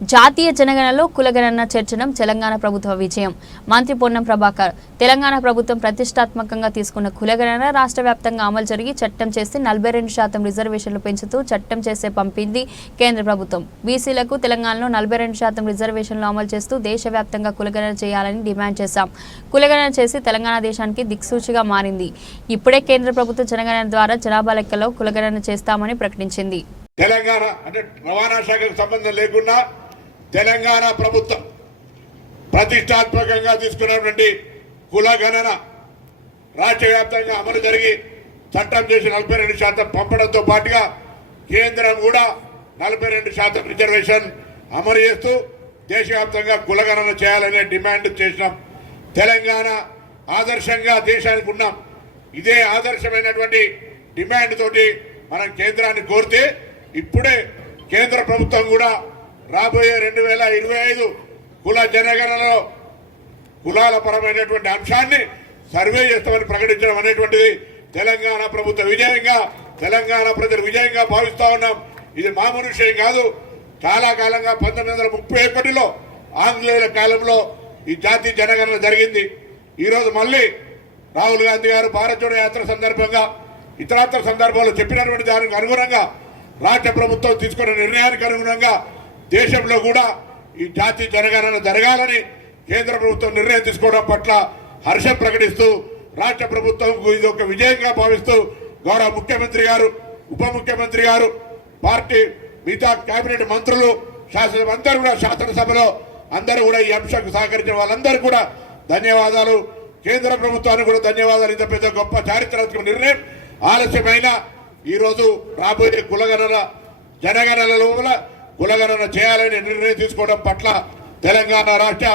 జాతీయ జనగణనలో కులగణన చేర్చడం తెలంగాణ ప్రభుత్వ విజయం. మంత్రి పొన్నం ప్రభాకర్. తెలంగాణ ప్రభుత్వం ప్రతిష్టాత్మకంగా తీసుకున్న కులగణన రాష్ట్ర వ్యాప్తంగా అమలు జరిగి చట్టం చేసి 42% రిజర్వేషన్లు పెంచుతూ చట్టం చేసే పంపింది కేంద్ర ప్రభుత్వం. బీసీలకు తెలంగాణలో 42% రిజర్వేషన్లు అమలు చేస్తూ దేశవ్యాప్తంగా కులగణన చేయాలని డిమాండ్ చేశాం. కులగణన చేసి తెలంగాణ దేశానికి దిక్సూచిగా మారింది. ఇప్పుడే కేంద్ర ప్రభుత్వ జనగణన ద్వారా జనాభా లెక్కలో కులగణన చేస్తామని ప్రకటించింది. తెలంగాణ అంటే రవాణా శాఖకు సంబంధం లేకుండా తెలంగాణ ప్రభుత్వం ప్రతిష్టాత్మకంగా తీసుకున్నటువంటి కులగణన రాష్ట్ర వ్యాప్తంగా అమలు జరిగి చట్టం చేసి 42% పంపడంతో పాటుగా కేంద్రం కూడా 42% రిజర్వేషన్ అమలు చేస్తూ దేశవ్యాప్తంగా కులగణన చేయాలనే డిమాండ్ చేసినాం. తెలంగాణ ఆదర్శంగా దేశానికి ఉన్నాం. ఇదే ఆదర్శమైనటువంటి డిమాండ్ తోటి మనం కేంద్రాన్ని కోరితే ఇప్పుడే కేంద్ర ప్రభుత్వం కూడా రాబోయే 2025 కుల జనగణనలో కులాల పరమైనటువంటి అంశాన్ని సర్వే చేస్తామని ప్రకటించడం అనేటువంటిది తెలంగాణ ప్రభుత్వ విజయంగా, తెలంగాణ ప్రజల విజయంగా భావిస్తా ఉన్నాం. ఇది మామూలు విషయం కాదు. చాలా కాలంగా 1931లో ఆంగ్లేయుల కాలంలో ఈ జాతీయ జనగణన జరిగింది. ఈరోజు మళ్ళీ రాహుల్ గాంధీ గారు భారత్ జోడో యాత్ర సందర్భంగా ఇతరత్ర సందర్భాల్లో చెప్పినటువంటి దానికి అనుగుణంగా రాష్ట్ర ప్రభుత్వం తీసుకున్న నిర్ణయానికి అనుగుణంగా దేశంలో కూడా ఈ జాతీయ జనగణన జరగాలని కేంద్ర ప్రభుత్వం నిర్ణయం తీసుకోవడం పట్ల హర్షం ప్రకటిస్తూ రాష్ట్ర ప్రభుత్వం ఇది ఒక విజయంగా భావిస్తూ గౌరవ ముఖ్యమంత్రి గారు, ఉప ముఖ్యమంత్రి గారు, పార్టీ మిగతా కేబినెట్ మంత్రులు, అందరూ కూడా శాసనసభలో అందరూ కూడా ఈ అంశానికి సహకరించిన వాళ్ళందరూ కూడా ధన్యవాదాలు. కేంద్ర ప్రభుత్వానికి కూడా ధన్యవాదాలు. ఇంత పెద్ద గొప్ప చారిత్రాత్మక నిర్ణయం ఆలస్యమైన ఈరోజు రాబోయే కులగణన జనగణనల కులగణన చేయాలని నిర్ణయం తీసుకోవడం పట్ల తెలంగాణ రాష్ట్ర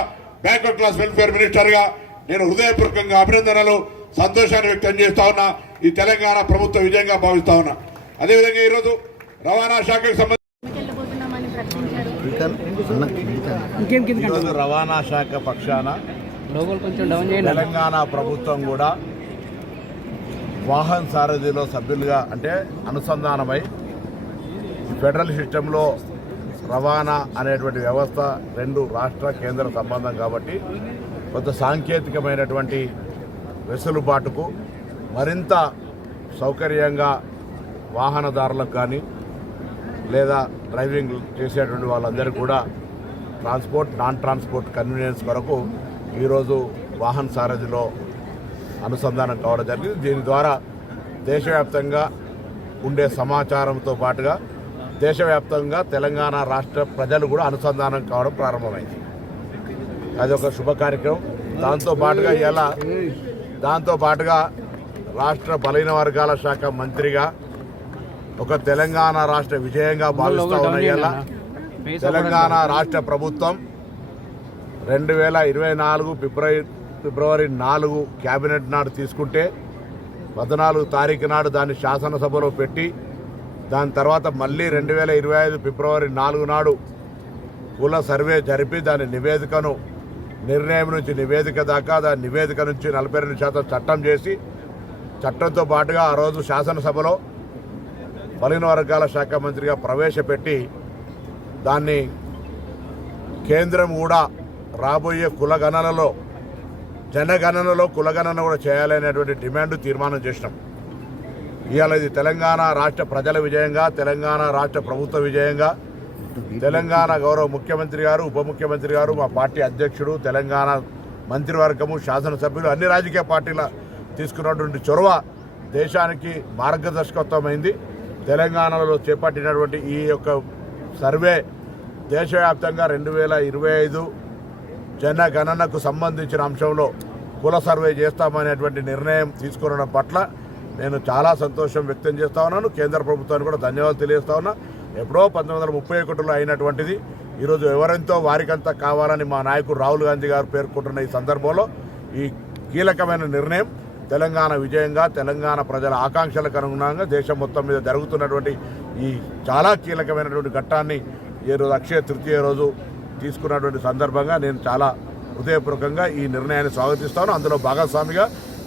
బ్యాక్వర్డ్ క్లాస్ వెల్ఫేర్ మినిస్టర్గా నేను హృదయపూర్వకంగా అభినందనలు, సంతోషాన్ని వ్యక్తం చేస్తా ఉన్నా. ఈ తెలంగాణ ప్రభుత్వ విజయంగా భావిస్తా ఉన్నా. అదేవిధంగా ఈరోజు రవాణా శాఖకు సంబంధించి రవాణా శాఖ పక్షాన తెలంగాణ ప్రభుత్వం కూడా వాహన్ సారథిలో సభ్యులుగా అంటే అనుసంధానమై ఫెడరల్ సిస్టంలో రవాణా అనేటువంటి వ్యవస్థ రెండు రాష్ట్ర కేంద్ర సంబంధం కాబట్టి కొంత సాంకేతికమైనటువంటి వెసులుబాటుకు మరింత సౌకర్యంగా వాహనదారులకు కానీ లేదా డ్రైవింగ్ చేసేటువంటి వాళ్ళందరికీ కూడా ట్రాన్స్పోర్ట్ నాన్ ట్రాన్స్పోర్ట్ కన్వీనియన్స్ కొరకు ఈరోజు వాహన్ సారథిలో అనుసంధానం కావడం జరిగింది. దీని ద్వారా దేశవ్యాప్తంగా ఉండే సమాచారంతో పాటుగా దేశవ్యాప్తంగా తెలంగాణ రాష్ట్ర ప్రజలు కూడా అనుసంధానం కావడం ప్రారంభమైంది. అది ఒక శుభ కార్యక్రమం. దాంతో పాటుగా రాష్ట్ర బలహీన వర్గాల శాఖ మంత్రిగా ఒక తెలంగాణ రాష్ట్ర విజయంగా భావిస్తా ఉన్న తెలంగాణ రాష్ట్ర ప్రభుత్వం 2024 ఫిబ్రవరి 4 క్యాబినెట్ నాడు తీసుకుంటే 14 తారీఖు నాడు దాన్ని శాసనసభలో పెట్టి దాని తర్వాత మళ్ళీ 2025 ఫిబ్రవరి 4 నాడు కుల సర్వే జరిపి దాని నివేదికను నిర్ణయం నుంచి నివేదిక దాకా దాని నివేదిక నుంచి 42% చట్టం చేసి చట్టంతో పాటుగా ఆ రోజు శాసనసభలో బలహీన వర్గాల శాఖ మంత్రిగా ప్రవేశపెట్టి దాన్ని కేంద్రం కూడా రాబోయే కులగణనలో జనగణనలో కులగణన కూడా చేయాలనేటువంటి డిమాండ్ తీర్మానం చేసినాం. ఇవాళ ఇది తెలంగాణ రాష్ట్ర ప్రజల విజయంగా, తెలంగాణ రాష్ట్ర ప్రభుత్వ విజయంగా, తెలంగాణ గౌరవ ముఖ్యమంత్రి గారు, ఉప ముఖ్యమంత్రి గారు, మా పార్టీ అధ్యక్షుడు, తెలంగాణ మంత్రివర్గము, శాసనసభ్యులు అన్ని రాజకీయ పార్టీల తీసుకున్నటువంటి చొరవ దేశానికి మార్గదర్శకత్వమైంది. తెలంగాణలో చేపట్టినటువంటి ఈ యొక్క సర్వే దేశవ్యాప్తంగా 2025 జనగణనకు సంబంధించిన అంశంలో కుల సర్వే చేస్తామనేటువంటి నిర్ణయం తీసుకునడం పట్ల నేను చాలా సంతోషం వ్యక్తం చేస్తా ఉన్నాను. కేంద్ర ప్రభుత్వానికి కూడా ధన్యవాదాలు తెలియజేస్తా ఉన్నా. ఎప్పుడో 1931లో అయినటువంటిది ఈరోజు ఎవరెంతో వారికంతా కావాలని మా నాయకుడు రాహుల్ గాంధీ గారు పేర్కొంటున్న ఈ సందర్భంలో ఈ కీలకమైన నిర్ణయం తెలంగాణ విజయంగా, తెలంగాణ ప్రజల ఆకాంక్షలకు అనుగుణంగా దేశం మొత్తం మీద జరుగుతున్నటువంటి ఈ చాలా కీలకమైనటువంటి ఘట్టాన్ని ఈరోజు అక్షయ తృతీయ రోజు తీసుకున్నటువంటి సందర్భంగా నేను చాలా హృదయపూర్వకంగా ఈ నిర్ణయాన్ని స్వాగతిస్తాను. అందులో భాగస్వామిగా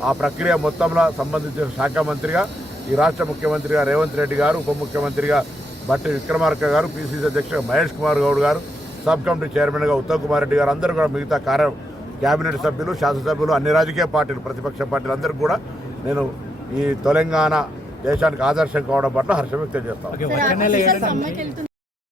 ఆ ప్రక్రియ మొత్తంలో సంబంధించిన శాఖ మంత్రిగా ఈ రాష్ట్ర ముఖ్యమంత్రిగా రేవంత్ రెడ్డి గారు, ఉప ముఖ్యమంత్రిగా బట్టి విక్రమార్క గారు, పిసిసి అధ్యక్షుడు మహేష్ కుమార్ గౌడ్ గారు, సబ్ కమిటీ చైర్మన్గా ఉత్తమ్ కుమార్ రెడ్డి గారు, అందరూ కూడా మిగతా క్యాబినెట్ సభ్యులు, శాసనసభ్యులు, అన్ని రాజకీయ పార్టీలు, ప్రతిపక్ష పార్టీలు అందరికీ కూడా నేను ఈ తెలంగాణ దేశానికి ఆదర్శం కావడం పట్ల హర్షం వ్యక్తం చేస్తాను.